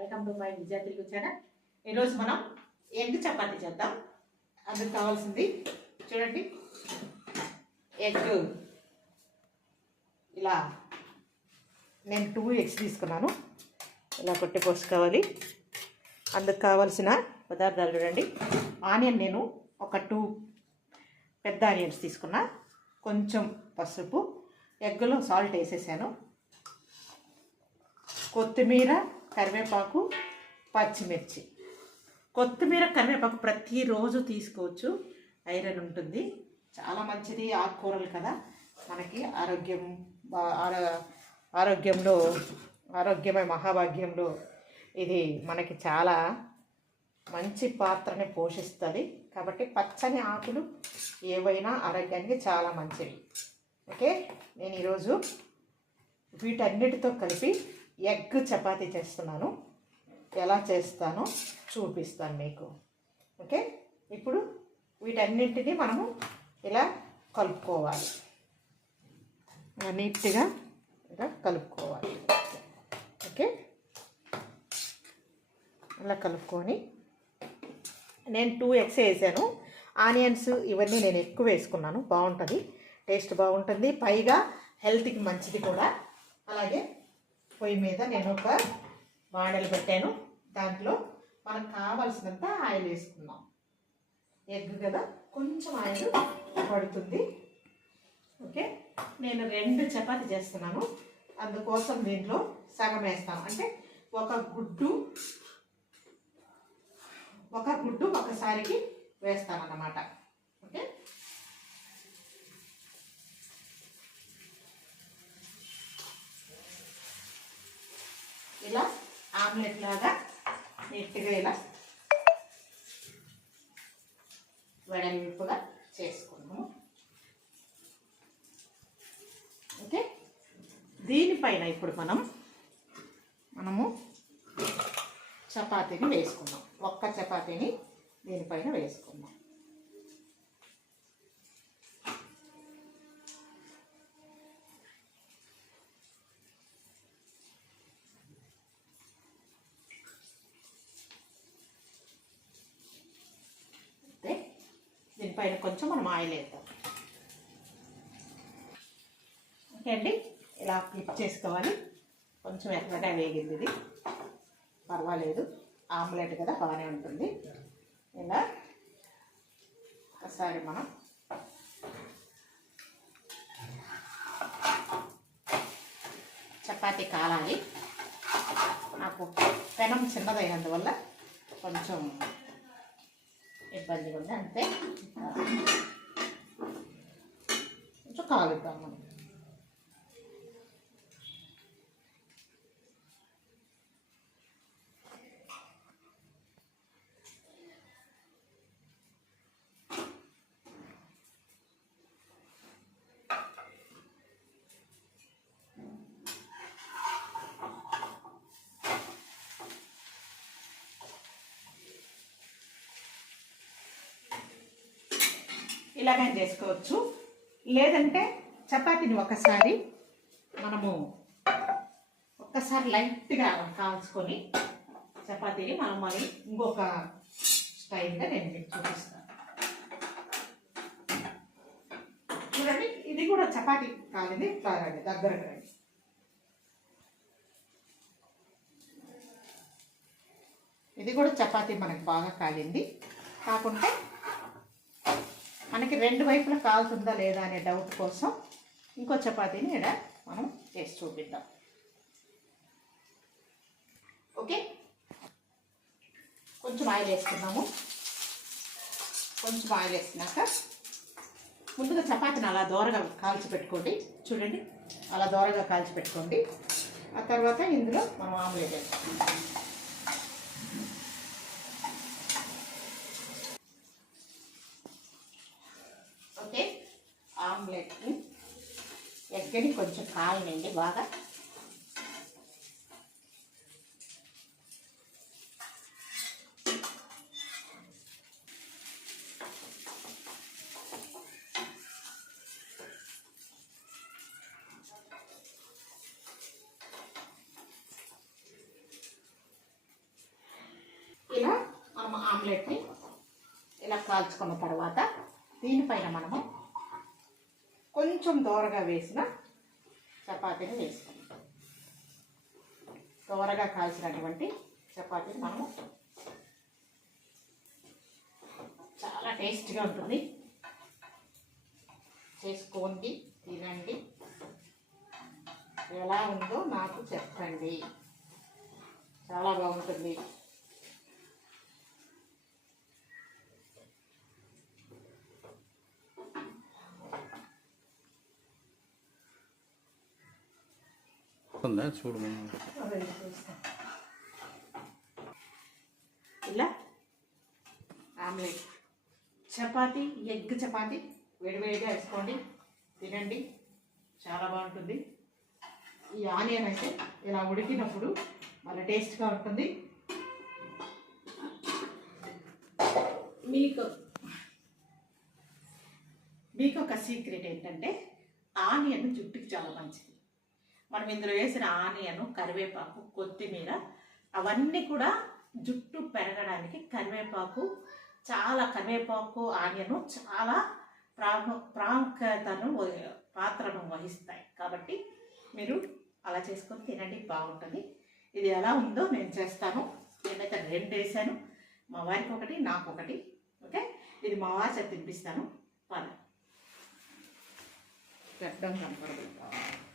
Welcome to my Vijaya Telugu channel ఈరోజు మనం egg chapati చేద్దాం. అందుకు కావాల్సింది చూడండి. ఎగ్. ఇలా నేను టూ ఎగ్స్ తీసుకున్నాను. ఇలా కొట్టి పోసుకోవాలి అందుకు కావాల్సిన పదార్థాలు చూడండి. ఆనియన్ నేను ఒక టూ పెద్ద ఆనియన్స్ తీసుకున్నా. కొంచెం పసుపు. ఎగ్లో సాల్ట్ వేసేసాను. కొత్తిమీర కరివేపాకు పచ్చిమిర్చి. కొత్తిమీర కరివేపాకు ప్రతిరోజు తీసుకోవచ్చు. ఐరన్ ఉంటుంది. చాలా మంచిది ఆకుకూరలు కదా. మనకి ఆరోగ్యం ఆరోగ్యంలో ఆరోగ్యమే మహాభాగ్యంలో ఇది మనకి చాలా మంచి పాత్రని పోషిస్తుంది. కాబట్టి పచ్చని ఆకులు ఏవైనా ఆరోగ్యానికి చాలా మంచివి. ఓకే? నేను ఈరోజు వీటన్నిటితో కలిపి ఎగ్ చపాతీ చేస్తున్నాను. ఎలా చేస్తానో చూపిస్తాను మీకు. ఓకే? ఇప్పుడు వీటన్నింటినీ మనము ఇలా కలుపుకోవాలి. నీట్గా ఇలా కలుపుకోవాలి. ఓకే? ఇలా కలుపుకొని నేను టూ ఎగ్స్ వేసాను. ఆనియన్స్ ఇవన్నీ నేను ఎక్కువ వేసుకున్నాను. బాగుంటుంది. టేస్ట్ బాగుంటుంది. పైగా హెల్త్కి మంచిది కూడా. అలాగే పొయ్యి మీద నేను ఒక వాడలు పెట్టాను. దాంట్లో మనకు కావాల్సినంత ఆయిల్ వేసుకుందాం. ఎగ్ కదా? కొంచెం ఆయిల్ పడుతుంది. ఓకే? నేను రెండు చపాతి చేస్తున్నాను. అందుకోసం దీంట్లో సగం వేస్తాను. అంటే ఒక గుడ్డు ఒక గుడ్డు ఒకసారికి వేస్తాను అన్నమాట ఓకే ఇలా ఆమ్లెట్ లాగా నీట్గా ఇలా వెడల్పుగా చేసుకున్నాము ఓకే? దీనిపైన ఇప్పుడు మనం మనము చపాతీని వేసుకుందాం. ఒక్క చపాతీని దీనిపైన వేసుకుందాం అయితే పైన కొంచెం మనం ఆయిల్ వేద్దాం. ఓకే అండి? ఇలా ఫ్లిప్ చేసుకోవాలి. కొంచెం ఎర్రగా వేగింది ఇది. పర్వాలేదు. ఆమ్లెట్ కదా బాగానే ఉంటుంది. ఇలా ఒకసారి మనం చపాతీ కాలాలి. నాకు పెనం చిన్నదైనందువల్ల కొంచెం ఇబ్బందిగా ఉంది అంతే కొంచెం కాలుద్దాం మనం. ఇలాగైనా చేసుకోవచ్చు. లేదంటే చపాతీని ఒకసారి మనము ఒక్కసారి లైట్గా కాల్చుకొని చపాతీని మనం మరి ఇంకొక స్టైల్గా నేను మీకు చూపిస్తాను. చూడండి ఇది కూడా చపాతీ కాలింది ఇట్లా రండి దగ్గరకు రండి. ఇది కూడా చపాతీ మనకు బాగా కాలింది. కాకుంటే మనకి రెండు వైపులా కాలుతుందా లేదా అనే డౌట్ కోసం ఇంకో చపాతీని ఇక్కడ మనం చేసి చూపిద్దాం. ఓకే? కొంచెం ఆయిల్ వేసుకున్నాము కొంచెం ఆయిల్ వేసినాక ముందుగా చపాతీని అలా దోరగా కాల్చి పెట్టుకోండి. చూడండి అలా దోరగా కాల్చి పెట్టుకోండి. ఆ తర్వాత ఇందులో మనం ఆమ్లెట్ వేస్తాం ఓకే ఆమ్లెట్ని ఎగ్గని కొంచెం కాలనండి బాగా. ఇలా ఆమ్లెట్ని ఇలా కాల్చుకున్న తర్వాత దీనిపైన మనము కొంచెం దోరగా వేసిన చపాతీని వేసుకుంటాం దోరగా కాల్చినటువంటి చపాతీని మనము చాలా టేస్ట్గా ఉంటుంది. చేసుకోండి తినండి. ఎలా ఉందో నాకు చెప్పండి. చాలా బాగుంటుంది. ఉందా చూడు ఇలా. ఆమ్లెట్. చపాతి ఎగ్ చపాతి. వేడివేడిగా వేసుకోండి. తినండి. చాలా బాగుంటుంది. ఈ ఆనియన్ అయితే ఇలా ఉడికినప్పుడు మళ్ళీ టేస్ట్గా ఉంటుంది. మీకు మీకు ఒక సీక్రెట్ ఏంటంటే ఆనియన్ జుట్టుకి చాలా మంచిది. మనం ఇందులో వేసిన ఆనియను కరివేపాకు కొత్తిమీర అవన్నీ కూడా జుట్టు పెరగడానికి కరివేపాకు చాలా కరివేపాకు ఆనియను చాలా ప్రాము ప్రాముఖ్యతను పాత్రను వహిస్తాయి. కాబట్టి మీరు అలా చేసుకొని తినండి బాగుంటుంది. ఇది ఎలా ఉందో నేను చేస్తాను. నేనైతే రెండు వేసాను. మా వారికి ఒకటి నాకు ఒకటి. ఓకే? ఇది మా వారి తినిపిస్తాను. పద. కనపడదు.